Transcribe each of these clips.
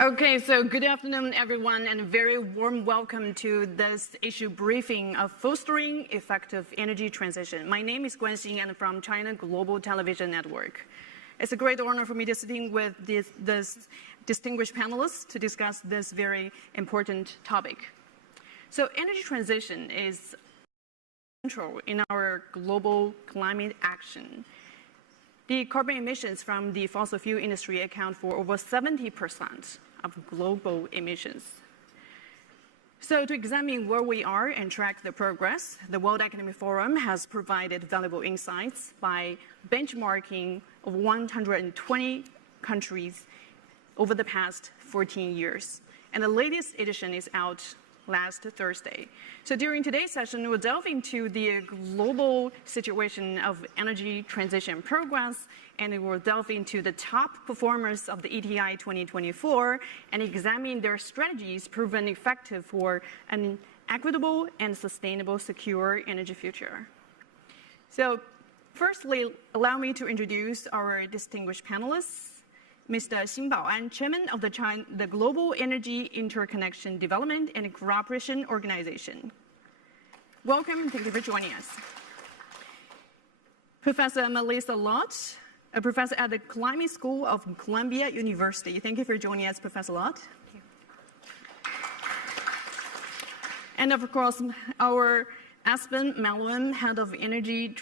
Okay, so good afternoon, everyone, and a very warm welcome to this issue briefing of fostering effective energy transition. My name is Guan Xing, and I'm from China Global Television Network. It's a great honor for me to sitting with this distinguished panelists to discuss this very important topic. So energy transition is central in our global climate action. The carbon emissions from the fossil fuel industry account for over 70% of global emissions. So to examine where we are and track the progress, the World Economic Forum has provided valuable insights by benchmarking of 120 countries over the past 14 years. And the latest edition is out last Thursday. So during today's session, we'll delve into the global situation of energy transition progress, and we'll delve into the top performers of the ETI 2024 and examine their strategies proven effective for an equitable and sustainable, secure energy future. So firstly, allow me to introduce our distinguished panelists. Mr. Xing Baoan, Chairman of the Global Energy Interconnection Development and Cooperation Organization. Welcome, thank you for joining us. Professor Melissa Lott, a professor at the Climate School of Columbia University. Thank you for joining us, Professor Lott. Thank you. And of course, our Aspen Malum, Head of Energy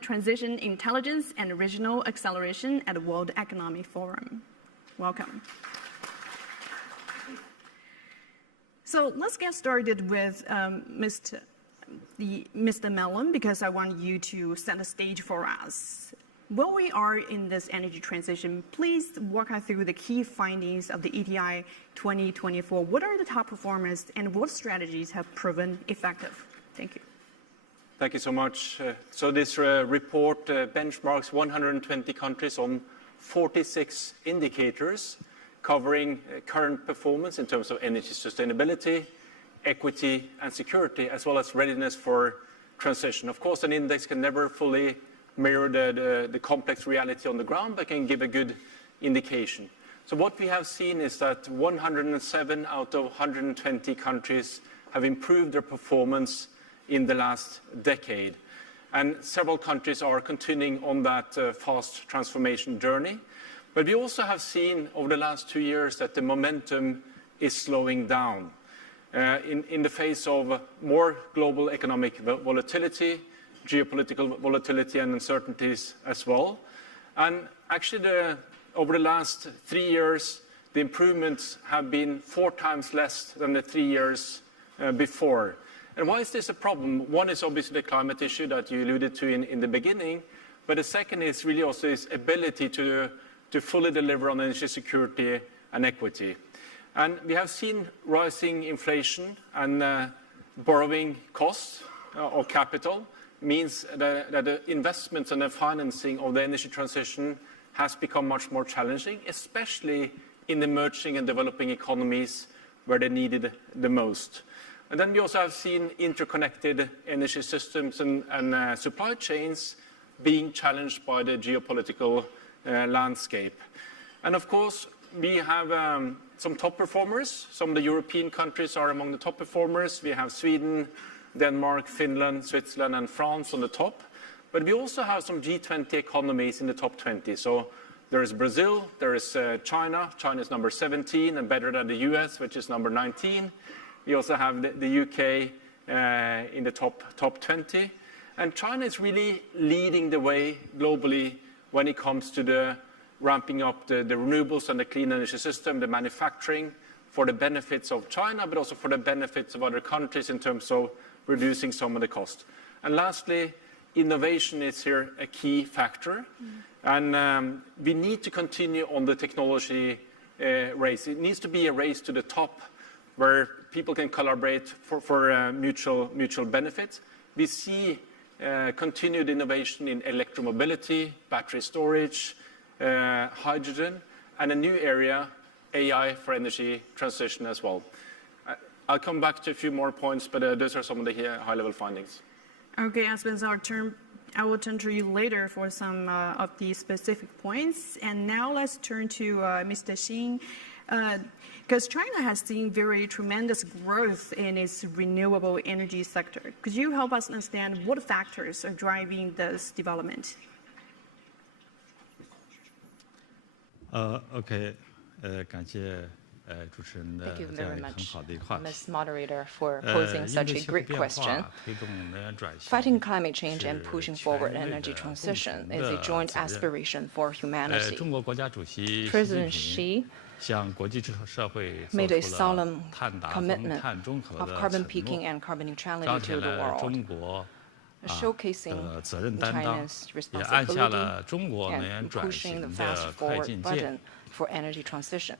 Transition Intelligence and Regional Acceleration at the World Economic Forum. Welcome. So let's get started with Mr. Malum, because I want you to set the stage for us. Where we are in this energy transition, please walk us through the key findings of the ETI 2024. What are the top performers and what strategies have proven effective? Thank you. Thank you so much. So this report benchmarks 120 countries on 46 indicators covering current performance in terms of energy sustainability, equity and security, as well as readiness for transition. Of course, an index can never fully mirror the complex reality on the ground, but can give a good indication. So what we have seen is that 107 out of 120 countries have improved their performance in the last decade. And several countries are continuing on that fast transformation journey. But we also have seen over the last 2 years that the momentum is slowing down in the face of more global economic volatility, geopolitical volatility and uncertainties as well. And actually over the last 3 years, the improvements have been 4 times less than the 3 years before. And why is this a problem? One is obviously the climate issue that you alluded to in the beginning, but the second is really also its ability to fully deliver on energy security and equity. And we have seen rising inflation and borrowing costs of capital means that the investments and the financing of the energy transition has become much more challenging, especially in emerging and developing economies where they need it the most. And then we also have seen interconnected energy systems and supply chains being challenged by the geopolitical landscape. And of course, we have some top performers. Some of the European countries are among the top performers. We have Sweden, Denmark, Finland, Switzerland, and France on the top. But we also have some G20 economies in the top 20. So there is Brazil, there is China. China is number 17 and better than the US, which is number 19. We also have the UK in the top 20. And China is really leading the way globally when it comes to the ramping up the renewables and the clean energy system, the manufacturing, for the benefits of China, but also for the benefits of other countries in terms of reducing some of the cost. And lastly, innovation is here a key factor. And we need to continue on the technology race. It needs to be a race to the top, where people can collaborate for mutual benefit. We see continued innovation in electromobility, battery storage, hydrogen, and a new area, AI for energy transition as well. I'll come back to a few more points, but those are some of the high-level findings. Okay, Aspen, I will turn to you later for some of the specific points. And now let's turn to Mr. Xing. Because China has seen very tremendous growth in its renewable energy sector. Could you help us understand what factors are driving this development? OK，感谢主持人的 Thank you 这样 very 一个很 much, 好的一个话题。 Ms. Moderator, for posing 应 such 对 a 气候 great 变 question. 化、推动能源转型 Fighting climate change and 是 pushing 全 forward 人类 energy 的共 transition 同 is a 的 joint 责任。 aspiration for humanity. 中国国家主席习 President 近平 Xi 向国际社会做 made a 出了 solemn 碳达峰、 commitment 碳中和 of 的 carbon 承 peaking 诺， and carbon neutrality 彰 to 显 the 了 world, 中国 showcasing 的责任担当， China's 也按下 responsibility 了中国能源 and 转 pushing 型 the 的 fast 快 forward 进键。 button for energy transition.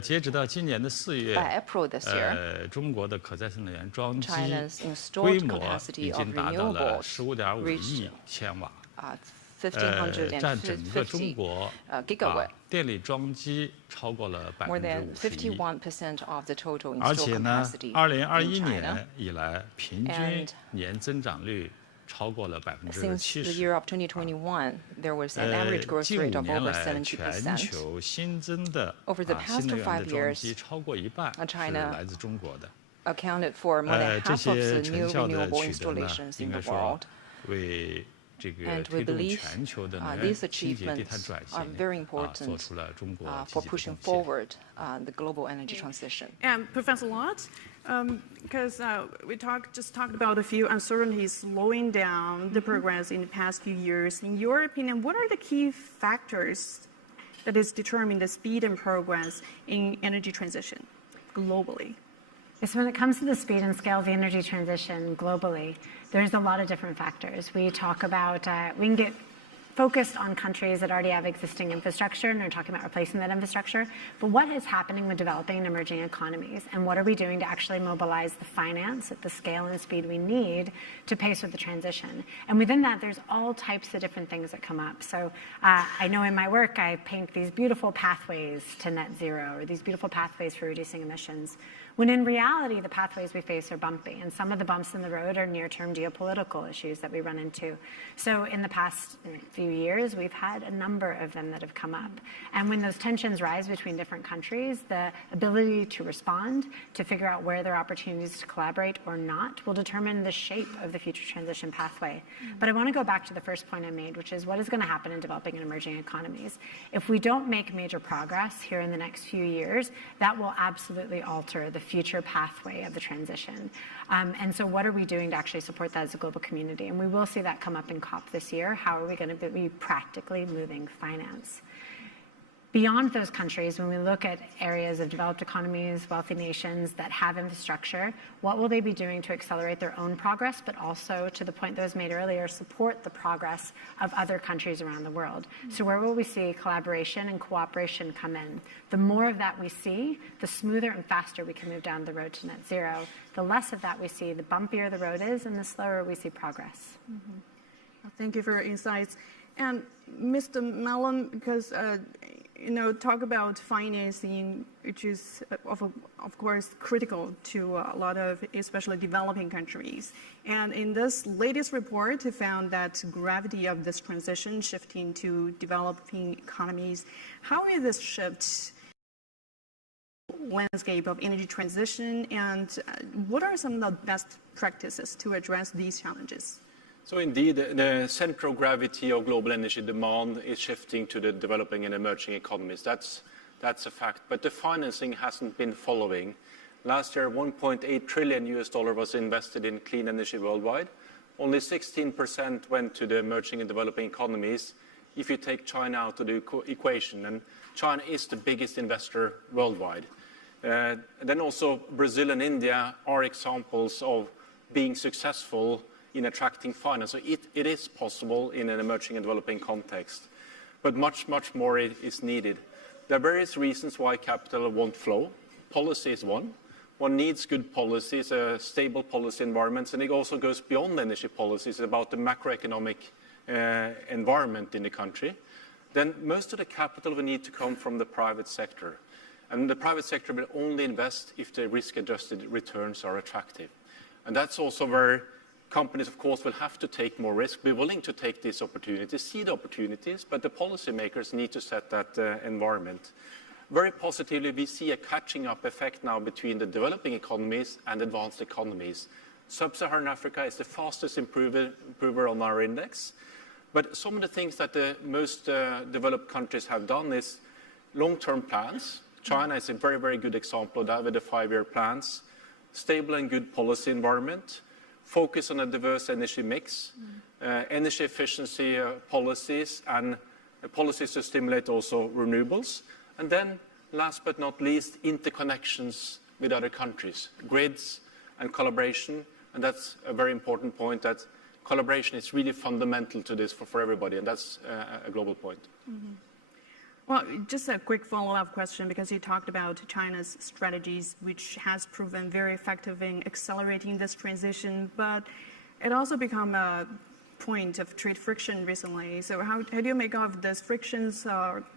截止到今年的4月， By April this year, 中国的可再生能源装机 China's 规 installed 模 capacity 已 of 经达到了 renewables 15.5 reached 亿千瓦，占整个中 1,550 国 gigawatt, 电力装机超过了 more than 51%。 51% of the total 而 installed 且呢 capacity ，2021 in China. 年以来，平均 And 年增长率超过了 Since the 70%。 year of 2021, there was an average growth 近 rate 5 of 年 over 来，全 70%. 球新增的 Over the past 新能源的 5 装 years, 机超过一半是 China 来自中国的。 Accounted for more than 这 half of 些 the 成 new 效的 renewable 取得呢， installations 应 in 该 the 说 world. 为这个 And we 推动 believe 全球的能源 these 清洁低碳 achievements 转 are 型 very 做 important 出了中国积 for 极的 pushing 贡献。 forward the global energy transition. And Professor Lott, because we just talked about a few uncertainties slowing down the progress in the past few years. In your opinion, what are the key factors that is determining the speed and progress in energy transition globally? So when it comes to the speed and scale of the energy transition globally, there's a lot of different factors. We talk about, we can get focused on countries that already have existing infrastructure and are talking about replacing that infrastructure. But what is happening with developing and emerging economies? And what are we doing to actually mobilize the finance at the scale and speed we need to pace with the transition? And within that, there's all types of different things that come up. So I know in my work, I paint these beautiful pathways to net zero, or these beautiful pathways for reducing emissions. When in reality, the pathways we face are bumpy, and some of the bumps in the road are near-term geopolitical issues that we run into. So in the past few years, we've had a number of them that have come up. And when those tensions rise between different countries, the ability to respond, to figure out where there are opportunities to collaborate or not, will determine the shape of the future transition pathway. But I want to go back to the first point I made, which is what is going to happen in developing and emerging economies. If we don't make major progress here in the next few years, that will absolutely alter the future pathway of the transition. And so what are we doing to actually support that as a global community? And we will see that come up in COP this year. How are we going to be practically moving finance? Beyond those countries, when we look at areas of developed economies, wealthy nations that have infrastructure, what will they be doing to accelerate their own progress, but also, to the point that was made earlier, support the progress of other countries around the world? So where will we see collaboration and cooperation come in? The more of that we see, the smoother and faster we can move down the road to net zero. The less of that we see, the bumpier the road is, and the slower we see progress. Mm-hmm. Well, thank you for your insights. And Mr. Mellon, because talk about financing, which is of course critical to a lot of especially developing countries. And in this latest report, it found that gravity of this transition shifting to developing economies. How is this shift landscape of energy transition, and what are some of the best practices to address these challenges? So indeed, the central gravity of global energy demand is shifting to the developing and emerging economies. That's a fact. But the financing hasn't been following. Last year, $1.8 trillion was invested in clean energy worldwide. Only 16% went to the emerging and developing economies if you take China out of the equation. And China is the biggest investor worldwide. Then also Brazil and India are examples of being successful in attracting finance. So it is possible in an emerging and developing context. But much, much more is needed. There are various reasons why capital won't flow. Policy is one. One needs good policies, stable policy environments, and it also goes beyond energy policies about the macroeconomic environment in the country. Then most of the capital will need to come from the private sector. And the private sector will only invest if the risk-adjusted returns are attractive. And that's also where companies, of course, will have to take more risk, be willing to take these opportunities, see the opportunities, but the policymakers need to set that environment. very positively, we see a catching up effect now between the developing economies and advanced economies. Sub-Saharan Africa is the fastest improver on our index. But some of the things that the most developed countries have done is long-term plans. China is a very, very good example of that with the 5-year plans. Stable and good policy environment. Focus on a diverse energy mix. Energy efficiency policies and policies to stimulate also renewables. And then, last but not least, interconnections with other countries, grids and collaboration. And that's a very important point, that collaboration is really fundamental to this for everybody, and that's a global point. Mm-hmm. Well, just a quick follow-up question, because you talked about China's strategies, which has proven very effective in accelerating this transition, but it also become a point of trade friction recently. So how do you make of those frictions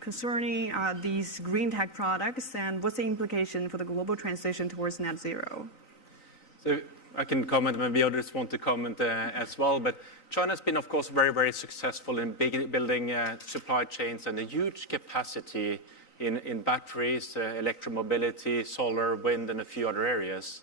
concerning these green tech products, and what's the implication for the global transition towards net zero? So I can comment, maybe others want to comment as well, but China has been, of course, very, very successful in building supply chains and a huge capacity in batteries, electromobility, solar, wind, and a few other areas.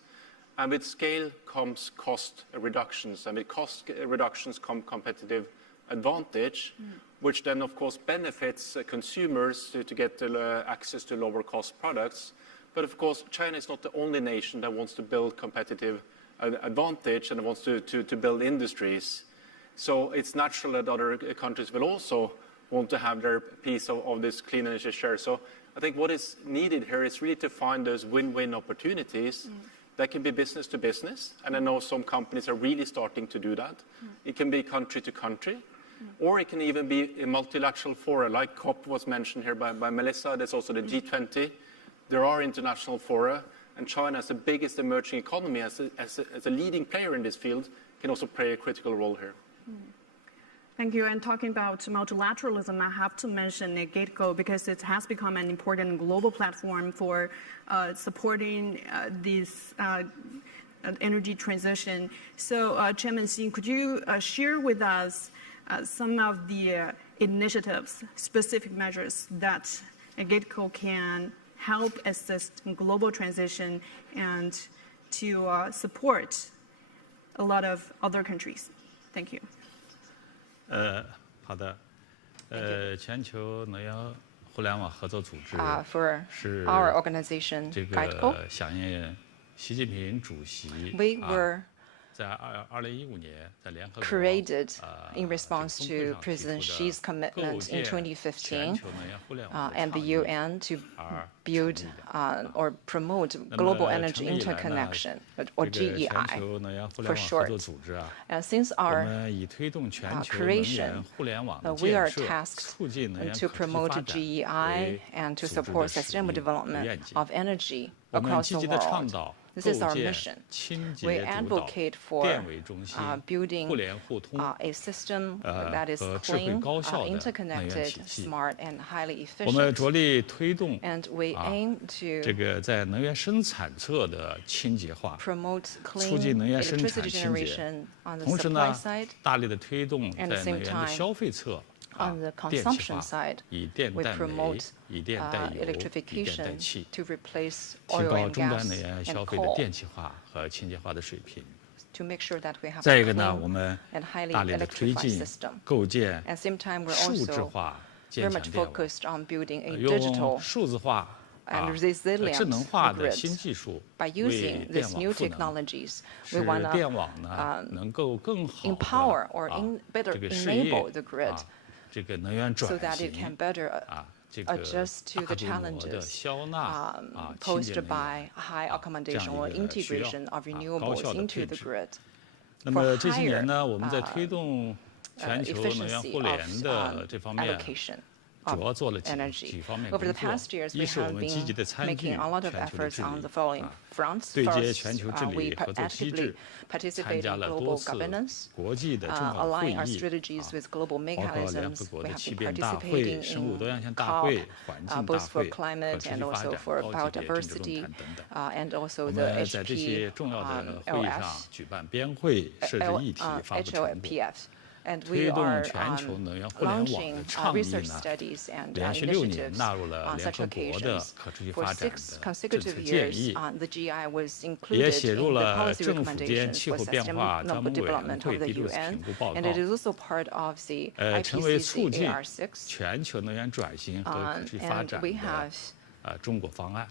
And with scale comes cost reductions, and with cost reductions come competitive advantage, which then, of course, benefits consumers to get access to lower cost products. But, of course, China is not the only nation that wants to build competitive advantage and wants to build industries. So it's natural that other countries will also want to have their piece of this clean energy share. So I think what is needed here is really to find those win-win opportunities that can be business to business. And I know some companies are really starting to do that. It can be country to country, or it can even be a multilateral fora, like COP was mentioned here by Melissa. There's also the G20. There are international fora. And China, as the biggest emerging economy, as a leading player in this field, can also play a critical role here. Thank you. And talking about multilateralism, I have to mention GATECO, because it has become an important global platform for supporting this energy transition. So, Chairman Xi, could you share with us some of the initiatives, specific measures that GATECO can help assist in global transition and to support a lot of other countries? Thank you. 好的，全球能源互联网合作组织 For 是 our organization, 这 GATECO, 个响应习近平主席 we were 在2015年在联合国 created in response to President Xi's commitment in 2015 and the UN to build or promote global energy interconnection, or GEI for short. And since our creation, we are tasked to promote GEI and to support sustainable development of energy across the world. This is our mission. We advocate for building a system that is clean, interconnected, smart, and highly 我们 efficient. 着力推动 And we aim to 这个在能源生产侧的清洁化， promote 促进 clean 能源生产 electricity 清洁， generation on the 同时 supply 呢 side. 大力的推动 At 在 the 能 same 源的 time, 消费侧 on the 电气 consumption 化， side, 以电 we 代煤、 promote 以电代油、以电代 electrification 气， to replace 提 oil 高 and 终端 gas 能源消 and 费的 coal 电气化和清洁化的水平。 to make sure that we have 再 a 一个呢，我 clean 们 and highly 大力的推 electrified 进 system. 构建 At the same time, we're 数字 also 化 very 坚强 much 电网， focused on building a 用 digital 数字化 and resilient 智能化的 grid. 新技术 By 为 using 电 these 网 new 赋能， technologies, 使 we want 电 to 网呢能够更好 empower or 的 better 这个适应 enable the grid 这个能源 so 转 that it 型 can better 这个 adjust to 大 the 规模的 challenges 消纳清洁 posed 能 by 源 high 这 accommodation 样 or 一个需要 integration of 高 renewables 效的 into 配 the 置。 grid. 那么这些年呢，我们在推动 higher, 全球能源 efficiency 互联的 of 这方面， allocation 主要做了 energy. 几方面 Over 工 the 作。 past years, 一 we 是我 have 们积极的 been 参与 making a lot of 全球的 efforts 治 on 理 the following fronts. 对接 First, 全球治 we 理合作机 actively 制，参 participate 加 in 了 global 多次 governance, 国际的重要会 align our 议， strategies with global 包括联合 mechanisms. 国 We 的 have 气 been 变大会、 participating 生物多样性 in 大 COP, 会、环境大 both for 会、可 climate 持 and 续发 also 展 for 高级别政治论 biodiversity, 坛等等。 and also 我 the 们在这些 HP, 重要的会议上 LS, 举办边会，设置议题，发布成果。And we are 推动全球能源互联网的 launching 倡议 research 呢， studies and 连续6年 initiatives 纳入了 on 联 such 合国的 occasions. 可持续 For 发展 6 的政策 consecutive 建 years, 议， the GI was 也 included 写 in 入 the 了 policy 政府间 recommendations 气 for 候变化专 sustainable 门委员 development 会 of the 第6次 UN, 评估报 and 告 it is also part of the 成为促进 IPCC AR6. 全球能源转型和可持续发 And 展 we 的 have 中国方案。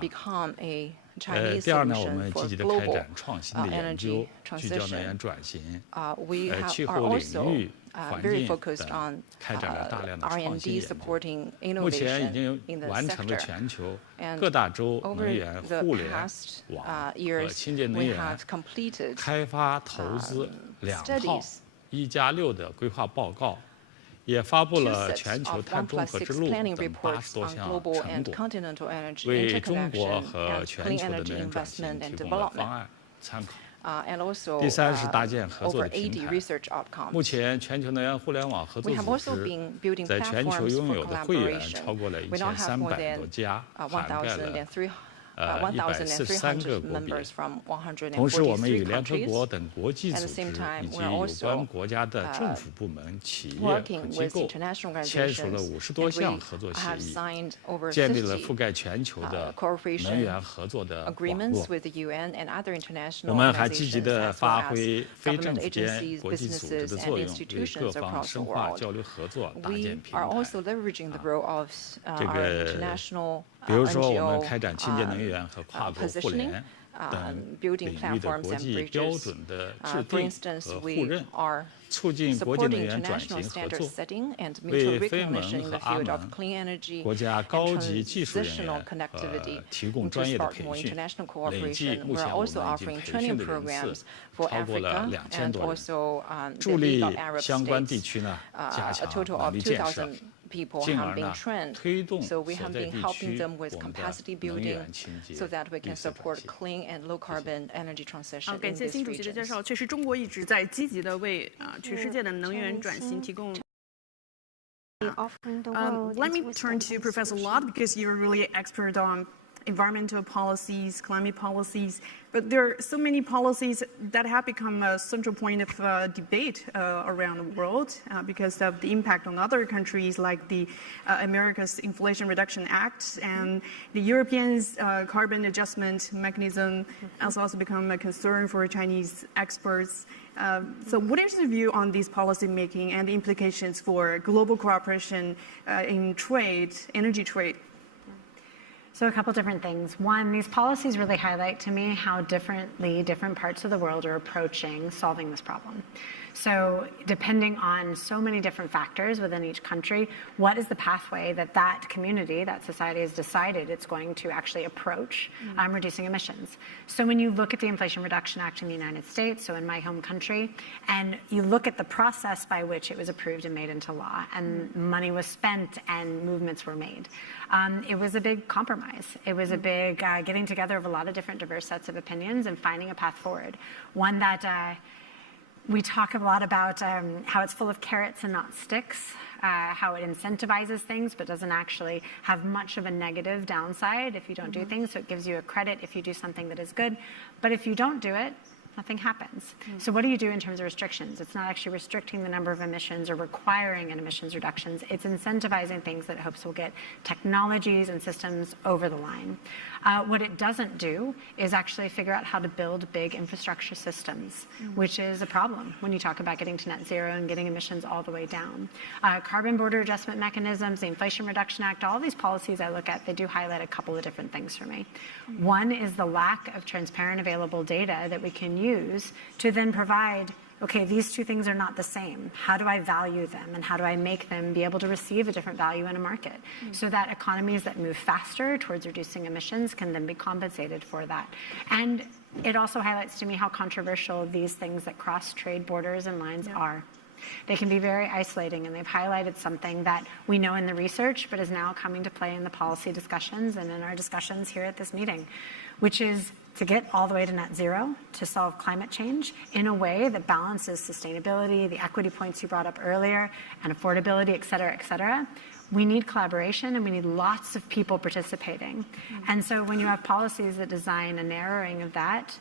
become a Chinese 第二呢，我 solution 们 for 积极地开 global 展创新的研究， energy 聚焦能源 transition. 转型、 We 气 are 候领 also 域、环 very 境 focused 等， on 开展了大量的创新 R&D 研究。 supporting 目前已 innovation 经 in the 完成了 sector. 全球 And 各大洲能 over 源 the 互联 past 网和 years, 清洁能 we 源 have completed 开发投资2套 studies 1+6的规划报告，也发布 two 了 sets 全球 of 碳中和 1+6 之路 planning 等 reports 80多 on 项 global 成 and 果， continental energy 为中国 interconnection 和 and 全 clean 球的 energy 能源转型 investment and 提供了方 development. 案参考。 And also 第三是搭建合作 over 的平 80台。 research outcomes. 目前，全球能源互联网合作 We have 组 also 织 been building 在全球 platforms 拥 for 有的会员 collaboration. 超过了 We now have more 1300 than 多家，涵盖了 1,300 个国别。 members from 同时，我们与 143联合 countries. 国等国际组 At the 织 same time, 以及 we're 有 also 关国家的政府部门、企业 working 和机 with 构 international 签署了 organizations, 50多 and 项 we 合作协 have 议， signed over 建立了覆 50盖全球的 cooperation 能源合作的网 agreements 络。 with the UN and other international 我们还积极 organizations, 地 as 发 well 挥 as 非政 government 府间 agencies, 国际组织 businesses, 的 and 作用，为各 institutions 方 across the 深化 world. 交流合作搭建 We 平 are 台。 also leveraging the role of 这 our 个 international 比如说，我 NGO 们开展清洁能源和跨国互 positioning, 联等 building 领域的 platforms 国 and 际标 bridges. 准的制 For 定 instance, 和互 we 认， are 促进国际能 supporting 源转 international 型合 standard 作， setting and 为 mutual 非盟 recognition in 和 the 阿 field of 盟 clean energy 国家 and 高级技术人 transitional 员 connectivity 提供 to 专业的 spark 培 more 训。 international 累计 cooperation. 目 We're 前我 also 们已经 offering 培训 training 的人 programs 次 for 超过了 Africa 2000 and 多人， also the 助力 League of Arab 相关地 States. 区呢加 A 强 total 能 of 力建设， 2,000 people 进 have 而 been 呢 trained. 推动 So we 所 have 在 been 地 helping 区 them with 我们的 capacity 能 building 源清洁 so that we 绿 can 色转 support 型。 clean and low carbon energy transition 感 in 谢 these 新主席的介 regions. 绍。确实，中国一直在积极的为全世界的能源转型提供。Let me turn to Professor Lott because you're really expert on environmental policies, climate policies, but there are so many policies that have become a central point of debate around the world because of the impact on other countries like the America's Inflation Reduction Act and the Europeans' carbon adjustment mechanism has also become a concern for Chinese experts. So what is your view on these policy making and the implications for global cooperation in trade, energy trade? So a couple different things. One, these policies really highlight to me how differently different parts of the world are approaching solving this problem. So depending on so many different factors within each country, what is the pathway that that community, that society has decided it's going to actually approach reducing emissions? So when you look at the Inflation Reduction Act in the United States, so in my home country, and you look at the process by which it was approved and made into law, and money was spent and movements were made, it was a big compromise. It was a big getting together of a lot of different diverse sets of opinions and finding a path forward. One that we talk a lot about how it's full of carrots and not sticks, how it incentivizes things but doesn't actually have much of a negative downside if you don't do things. So it gives you a credit if you do something that is good. But if you don't do it, nothing happens. So what do you do in terms of restrictions? It's not actually restricting the number of emissions or requiring an emissions reductions. It's incentivizing things that it hopes will get technologies and systems over the line. What it doesn't do is actually figure out how to build big infrastructure systems, which is a problem when you talk about getting to net zero and getting emissions all the way down. Carbon border adjustment mechanisms, the Inflation Reduction Act, all these policies I look at, they do highlight a couple of different things for me. One is the lack of transparent available data that we can use to then provide, okay, these two things are not the same. How do I value them and how do I make them be able to receive a different value in a market so that economies that move faster towards reducing emissions can then be compensated for that. And it also highlights to me how controversial these things that cross trade borders and lines are. They can be very isolating, and they've highlighted something that we know in the research but is now coming to play in the policy discussions and in our discussions here at this meeting, which is to get all the way to net zero, to solve climate change in a way that balances sustainability, the equity points you brought up earlier, and affordability, et cetera, we need collaboration and we need lots of people participating. And so when you have policies that design a narrowing of that,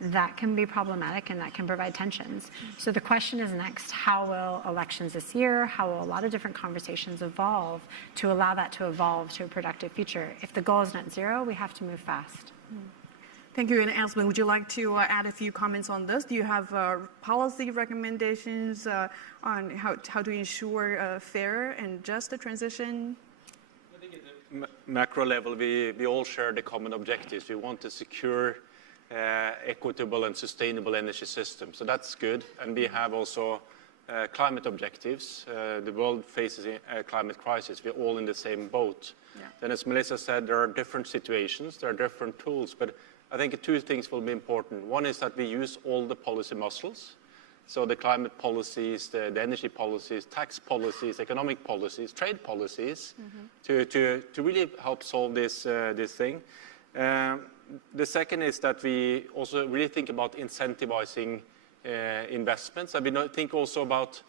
that can be problematic and that can provide tensions. So the question is next, how will elections this year, how will a lot of different conversations evolve to allow that to evolve to a productive future? If the goal is net zero, we have to move fast. Thank you. And Aspen, would you like to add a few comments on this? Do you have policy recommendations on how to ensure a fair and just a transition? I think at the macro level, we all share the common objectives. We want to secure equitable and sustainable energy system. So that's good. And we have also climate objectives. The world faces a climate crisis. We're all in the same boat. Yeah. Then as Melissa said, there are different situations, there are different tools, but I think two things will be important. One is that we use all the policy muscles. So the climate policies, the energy policies, tax policies, economic policies, trade policies, to really help solve this thing. The second is that we also really think about incentivizing investments. And we think also about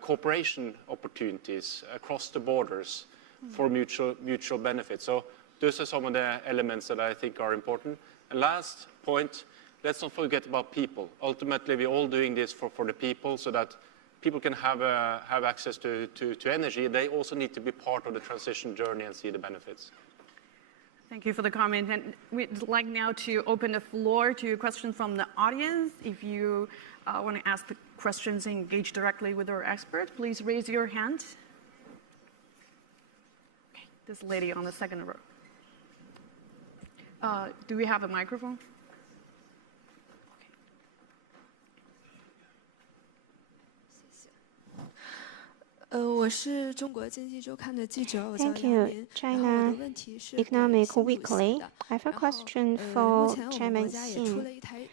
cooperation opportunities across the borders for mutual benefit. So those are some of the elements that I think are important. And last point, let's not forget about people. Ultimately, we're all doing this for the people so that people can have access to energy. They also need to be part of the transition journey and see the benefits. Thank you for the comment. And we'd like now to open the floor to questions from the audience. If you want to ask the questions and engage directly with our expert, please raise your hand. Okay, this lady on the second row. Do we have a microphone? 我是中国经济周刊的记者，我叫 Thank 杨 you, 林。 China 我的问题是 Economic 新主席 Weekly. 的。 I have a 然后 question 目 for 前我们 Chairman 国家也出 Xin. 了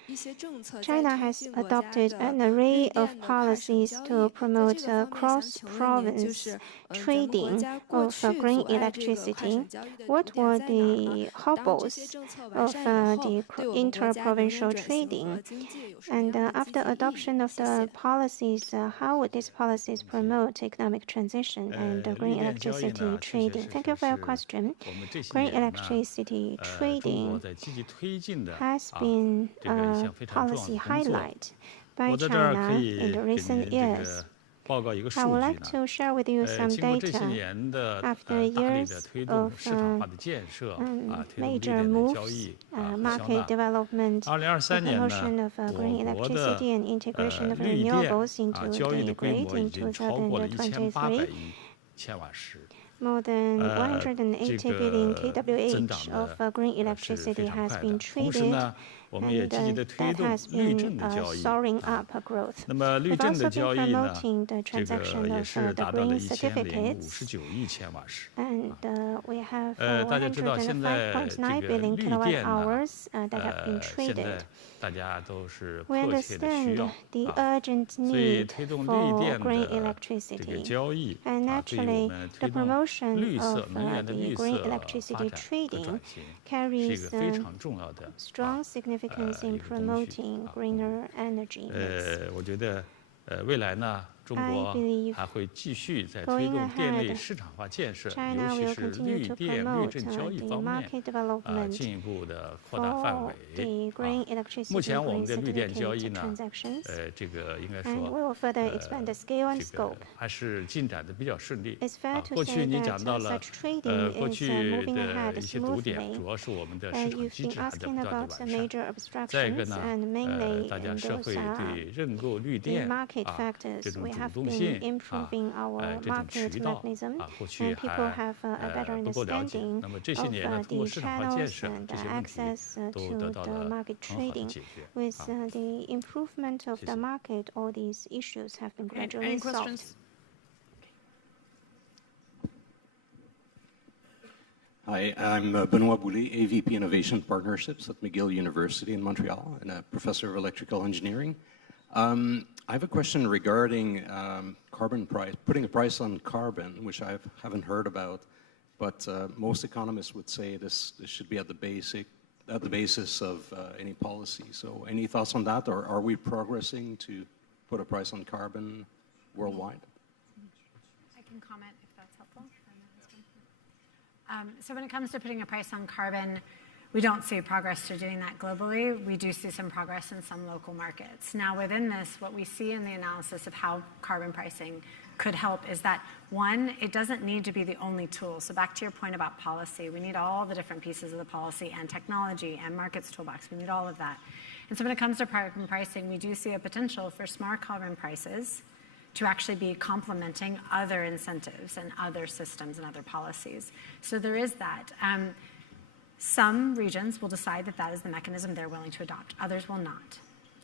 一些政策，在 China 推 has 进国家 adopted 的 an 绿 array 电 of 的快省 policies 交 to 易。在 promote 这个方面想请问您的就 cross-province 是，咱们国 trading 家过 of 去 green 阻碍这个快 electricity. 省交易的 What 点 were 在哪儿呢？ the 当这些 hobbles 政策完 of 善以后， the 对我们国家能源 interprovincial 转型 trading? 和经济有什么 And 样的积 after 极意义？ adoption of 谢 the 谢。 policies, how would these policies promote economic transition and green electricity trading? Thank you for your question. Green electricity trading has been a policy highlight by China in the recent years. I would like to share with you some data. After years of major moves, market development, the promotion of green electricity and integration of renewables into the grid in 2023, more than 180 billion kWh of green electricity has been traded, and that has been soaring up growth. We've also been promoting the transaction of the green certificates, and we have 105.9 billion kilowatt hours that have been traded. We understand the urgent need for green electricity, and naturally, the promotion of the green electricity trading carries strong significance in promoting greener energy mix. I believe going ahead, China will continue to promote the market development for the green electricity green certificate transactions, and we will further expand the scale and scope. It's fair to say that such trading is moving ahead smoothly. You've been asking about the major obstructions, and mainly those are the market factors. We have been improving our market mechanism, and people have a better understanding of the channels and access to the market trading. With the improvement of the market, all these issues have been gradually solved. Hi, I'm Benoit Boulay, AVP Innovation Partnerships at McGill University in Montreal, and a professor of electrical engineering. I have a question regarding carbon price, putting a price on carbon, which I haven't heard about, but most economists would say this should be at the basis of any policy. So any thoughts on that, or are we progressing to put a price on carbon worldwide? I can comment if that's helpful. So when it comes to putting a price on carbon, We don't see progress to doing that globally. We do see some progress in some local markets. Now, within this, what we see in the analysis of how carbon pricing could help is that, one, it doesn't need to be the only tool. So back to your point about policy, we need all the different pieces of the policy and technology and markets toolbox. We need all of that. And so when it comes to carbon pricing, we do see a potential for smart carbon prices to actually be complementing other incentives and other systems and other policies. So there is that. Some regions will decide that that is the mechanism they're willing to adopt. Others will not.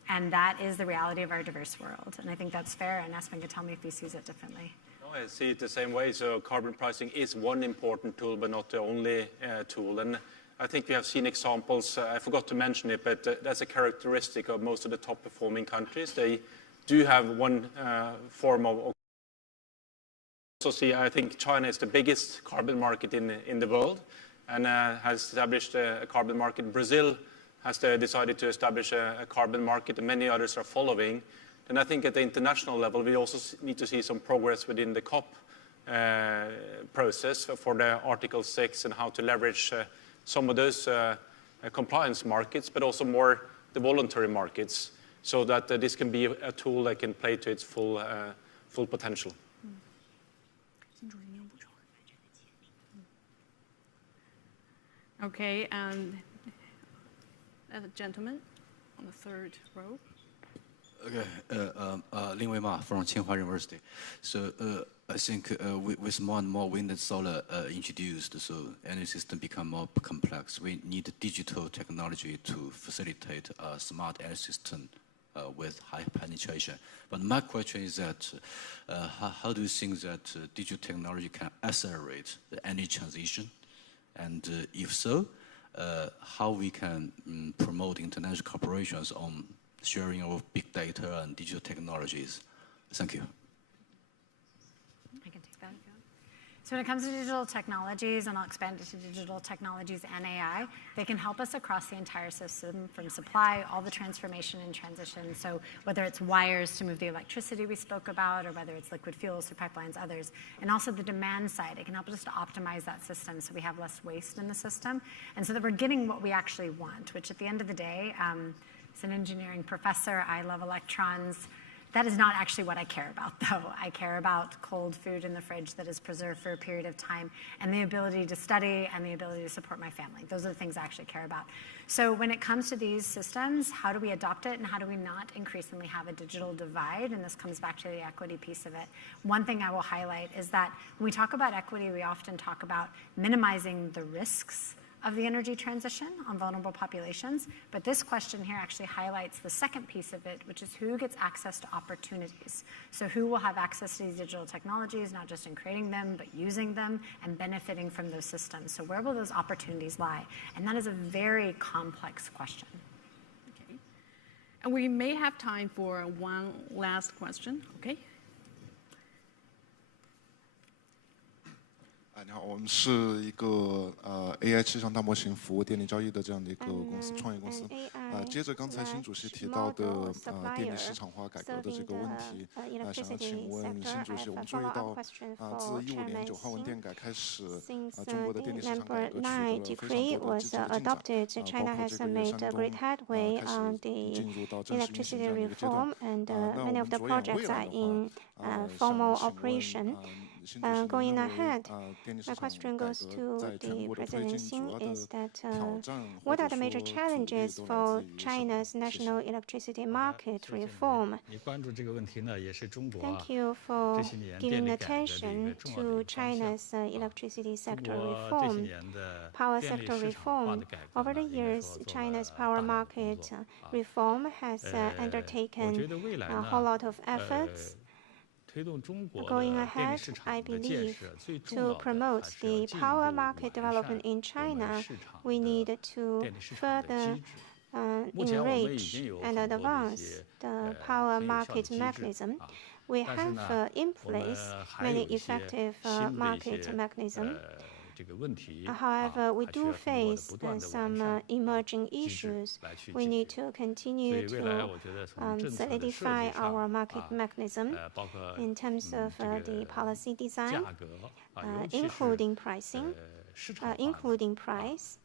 And that is the reality of our diverse world. And I think that's fair, and Espen can tell me if he sees it differently. No, I see it the same way. So carbon pricing is one important tool, but not the only tool. And I think we have seen examples, I forgot to mention it, but that's a characteristic of most of the top performing countries. They do have one form of. Also see, I think China is the biggest carbon market in the world, and has established a carbon market. Brazil has decided to establish a carbon market, and many others are following. And I think at the international level, we also need to see some progress within the COP process for the Article 6 and how to leverage some of those compliance markets, but also more the voluntary markets, so that this can be a tool that can play to its full potential. Okay, and the gentleman on the third row. Okay, Lin Wei Ma from Tsinghua University. So I think with more and more wind and solar introduced, so energy system become more complex. We need digital technology to facilitate a smart energy system with high penetration. But my question is that how do you think that digital technology can accelerate the energy transition? And if so, how we can promote international corporations on sharing of big data and digital technologies? Thank you. I can take that. So when it comes to digital technologies, and I'll expand it to digital technologies and AI, they can help us across the entire system, from supply, all the transformation and transition. So whether it's wires to move the electricity we spoke about, or whether it's liquid fuels through pipelines, others. And also the demand side, it can help us to optimize that system so we have less waste in the system, and so that we're getting what we actually want, which at the end of the day, as an engineering professor, I love electrons. That is not actually what I care about, though. I care about cold food in the fridge that is preserved for a period of time, and the ability to study and the ability to support my family. Those are the things I actually care about. So when it comes to these systems, how do we adopt it, and how do we not increasingly have a digital divide? And this comes back to the equity piece of it. One thing I will highlight is that when we talk about equity, we often talk about minimizing the risks of the energy transition on vulnerable populations. But this question here actually highlights the second piece of it, which is who gets access to opportunities. So who will have access to these digital technologies, not just in creating them, but using them and benefiting from those systems. So where will those opportunities lie? And that is a very complex question. Okay. And we may have time for one last question. Okay. 你好，我们是一个AI 气象大模型服务电力交易的这样的一个公司，创业公司。接着刚才新主席提到的电力市场化改革的这个问题，想要请问新主席，我们注意到自2015年9号文电改开始，中国的电力市场改革取得了非常多的积极的进展，包括这个也山东开始进入到正式运行这样的一个阶段。那我们着眼未来的话，想请问 Going ahead, my question goes to the presidency is that what are the major challenges for China's national electricity market reform? Thank you for giving attention to China's electricity sector reform, power sector reform. Over the years, China's power market reform has undertaken a whole lot of efforts. Going ahead, I believe to promote the power market development in China, we need to further enrich and advance the power market mechanism. We have in place many effective market mechanisms. However, we do face some emerging issues. We need to continue to solidify our market mechanism in terms of the policy design, including pricing, including price,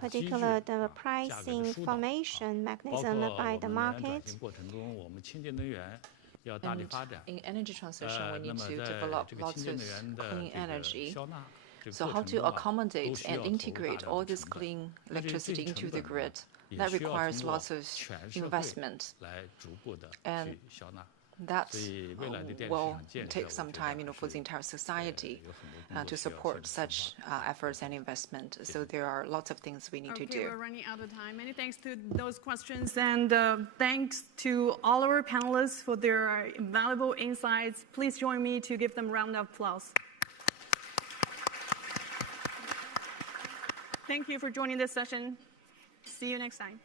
particularly the pricing formation mechanism by the market. And in energy transition, we need to develop lots of clean energy. So how to accommodate and integrate all this clean electricity into the grid, that requires lots of investment. And that will take some time, for the entire society to support such efforts and investment. So there are lots of things we need to do. We're running out of time. Many thanks to those questions, and thanks to all our panelists for their valuable insights. Please join me to give them a round of applause. Thank you for joining this session. See you next time.